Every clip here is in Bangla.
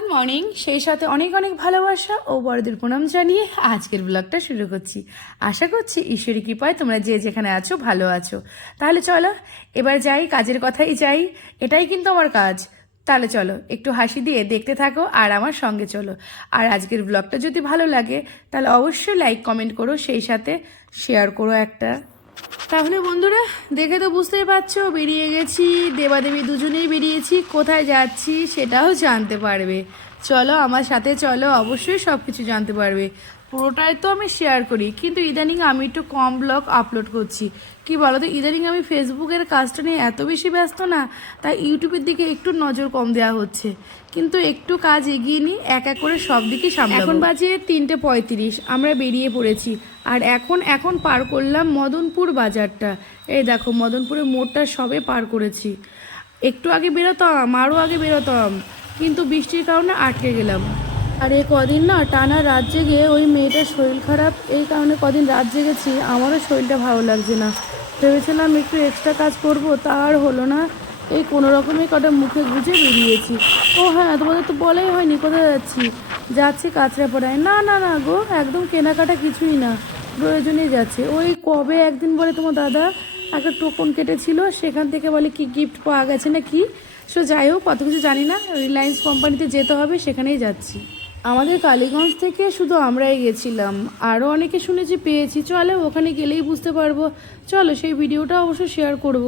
মর্নিং। সেই সাথে অনেক অনেক ভালোবাসা ও বড়দের প্রণাম জানিয়ে আজকের ব্লগটা শুরু করছি। আশা করছি ঈশ্বরী কৃপায় তোমরা যে যেখানে আছো ভালো আছো। তাহলে চলো, এবার যাই, কাজের কথাই যাই। এটাই কিন্তু আমার কাজ। তাহলে চলো, একটু হাসি দিয়ে দেখতে থাকো আর আমার সঙ্গে চলো। আর আজকের ব্লগটা যদি ভালো লাগে, তাহলে অবশ্যই লাইক কমেন্ট করো, সেই সাথে শেয়ার করো একটা। তাহলে বন্ধুরা, দেখে তো বুঝতেই পারছ, বেরিয়ে গেছি। দেবাদেবী দুজনেই বেরিয়েছি, কোথায় যাচ্ছি সেটাও জানতে পারবে। চলো, আমার সাথে চলো, অবশ্যই সব কিছু জানতে পারবে। পুরোটাই তো আমি শেয়ার করি, কিন্তু ইদানিং আমি একটু কম ব্লগ আপলোড করছি। কি বলো তো ইদানিং আমি ফেসবুকের কাজটা নিয়ে এত বেশি ব্যস্ত না, তাই ইউটিউবের দিকে একটু নজর কম দেওয়া হচ্ছে। কিন্তু একটু কাজ এগিয়ে নিই, এক এক করে সব দিকে সামনে এখন বাজে তিনটে পঁয়ত্রিশ, আমরা বেরিয়ে পড়েছি। আর এখন এখন পার করলাম মদনপুর বাজারটা। এই দেখো, মদনপুরের মোড়টা সবে পার করেছি। একটু আগে বেরোতাম আরও আগে বেরোতাম, কিন্তু বৃষ্টির কারণে আটকে গেলাম। আর এই কদিন না টানা রাত জেগে ওই মেয়েটার শরীর খারাপ, এই কারণে কদিন রাত জেগেছি, আমারও শরীরটা ভালো লাগছে না। ভেবেছিলাম একটু এক্সট্রা কাজ করব, তা আর হলো না। এই কোনো রকমে কটা মুখে গুজে বেরিয়েছি। ও হ্যাঁ তোমাদের তো বলাই হয়নি কোথায় যাচ্ছি? যাচ্ছি কাঁচরাপাড়ায়। না না না গো, একদম কেনাকাটা কিছুই না। প্রয়োজনেই যাচ্ছে। ওই কবে একদিন বলে তোমার দাদা একটা টোপন কেটেছিল, সেখান থেকে বলে কি গিফট পাওয়া গেছে না কি? সো যাই হোক কত কিছু জানি না। রিলায়েন্স কোম্পানিতে যেতে হবে, সেখানেই যাচ্ছি। আমাদের কালীগঞ্জ থেকে শুধু আমরাই গেছিলাম। আরও অনেকে শুনেছি, পেয়েছি। চলো, ওখানে গেলেই বুঝতে পারব। চলো, সেই ভিডিওটা অবশ্য শেয়ার করব।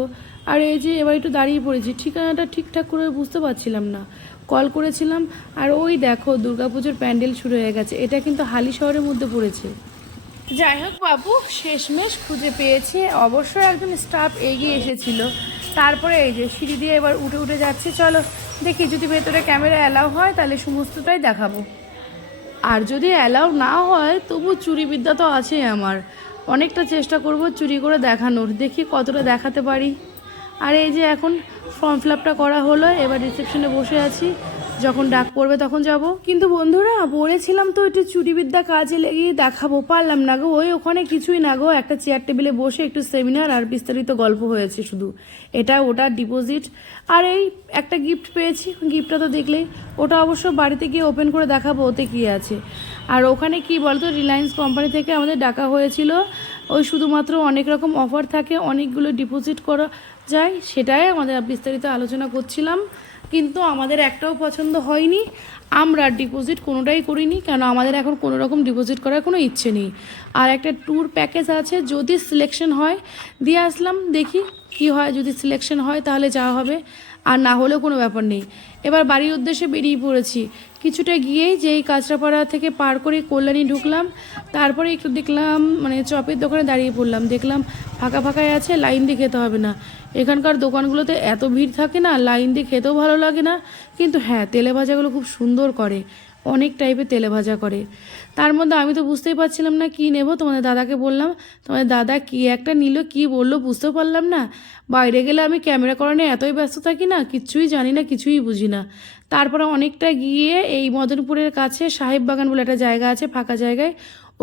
আর এই যে এবার একটু দাঁড়িয়ে পড়েছি, ঠিকানাটা ঠিকঠাক করে বুঝতে পারছিলাম না। কল করেছিলাম, আর ওই দেখো, দুর্গাপুজোর প্যান্ডেল শুরু হয়ে গেছে। এটা কিন্তু হালি শহরের মধ্যে পড়েছে। যাই হোক বাবু, শেষমেশ খুঁজে পেয়েছি। অবশ্যই একজন স্টাফ এগিয়ে এসেছিল। তারপরে এই যে সিঁড়ি দিয়ে এবার উঠে উঠে যাচ্ছে, চলো দেখি যদি ভেতরে ক্যামেরা অ্যালাউ হয়, তাহলে সমস্তটাই দেখাবো। আর যদি অ্যালাউ না হয়, তবু চুরি বিদ্যা তো আছেই আমার। অনেকটা চেষ্টা করব চুরি করে দেখানোর। দেখি কতটা দেখাতে পারি। আর এই যে এখন ফর্ম ফিল করা হলো, এবার রিসেপশনে বসে আছি। যখন ডাক পড়বে তখন যাব। কিন্তু বন্ধুরা, বলেছিলাম তো একটু চুরিবিদ্যা কাজে লেগে দেখাবো, পারলাম না গো। ওই ওখানে কিছুই না গো, একটা চেয়ার টেবিলে বসে একটু সেমিনার আর বিস্তারিত গল্প হয়েছে শুধু। এটা ওটা ডিপোজিট আর এই একটা গিফট পেয়েছি গিফটটা তো দেখলেই। ওটা অবশ্য বাড়িতে গিয়ে ওপেন করে দেখাবো, ওতে কী আছে। আর ওখানে কি বলতো রিলায়েন্স কোম্পানি থেকে আমাদের ডাকা হয়েছিল। ওই শুধুমাত্র অনেক রকম অফার থাকে, অনেকগুলো ডিপোজিট করা যায়, সেটাই আমাদের বিস্তারিত আলোচনা করছিলাম। কিন্তু আমাদের একটাও পছন্দ হয়নি। আমরা ডিপোজিট কোনোটাই করিনি, কেন আমাদের এখন কোনো রকম ডিপোজিট করার কোনো ইচ্ছে নেই। আর একটা ট্যুর প্যাকেজ আছে, যদি সিলেকশন হয়, দিয়ে আসলাম, দেখি কি হয়। যদি সিলেকশন হয়, তাহলে যাওয়া হবে। আর না হলেও কোনো ব্যাপার নেই। এবার বাড়ির উদ্দেশ্যে বেরিয়ে পড়েছি। কিছুটা গিয়েই যেই কাঁচরাপাড়া থেকে পার করে কল্যাণী ঢুকলাম, তারপরে একটু দেখলাম মানে চপের দোকানে দাঁড়িয়ে পড়লাম। দেখলাম ফাঁকা ফাঁকায় আছে, লাইন দিয়ে খেতে হবে না। এখানকার দোকানগুলোতে এত ভিড় থাকে না, লাইন দিয়ে খেতেও ভালো লাগে না। কিন্তু হ্যাঁ তেলে ভাজাগুলো খুব সুন্দর করে। অনেক টাইপের তেলে ভাজা করে। তার মধ্যে আমি তো বুঝতেই পারছিলাম না কি নেব তোমাদের দাদাকে বললাম তোমাদের দাদা কি একটা নিল কি বলল বুঝতেও পারলাম না। বাইরে গেলে আমি ক্যামেরা করা নিয়ে এতই ব্যস্ত থাকি না কিছুই জানি না কিছুই বুঝি না। তারপরে অনেকটা গিয়ে এই মদনপুরের কাছে সাহেব বাগান বলে একটা জায়গা আছে ফাঁকা জায়গায়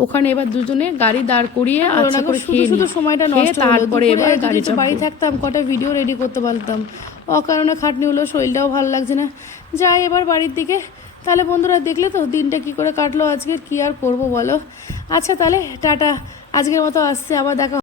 ওখানে এবার দুজনে গাড়ি দাঁড় করিয়ে আচ্ছা করে খেয়ে শুধু সময়টা নষ্ট তারপরে এবার গাড়ি বাড়ি থাকতাম কটা ভিডিও রেডি করতে পারতাম। অকারণে খাটনি হলো শরীরটাও ভালো লাগছে না। যাই এবার বাড়ির দিকে তাহলে বন্ধুরা দেখলে তো দিনটা কি করে কাটলো আজকের, কি আর করব বলো? আচ্ছা তাহলে টাটা, আজকের মতো আসছে, আবার দেখা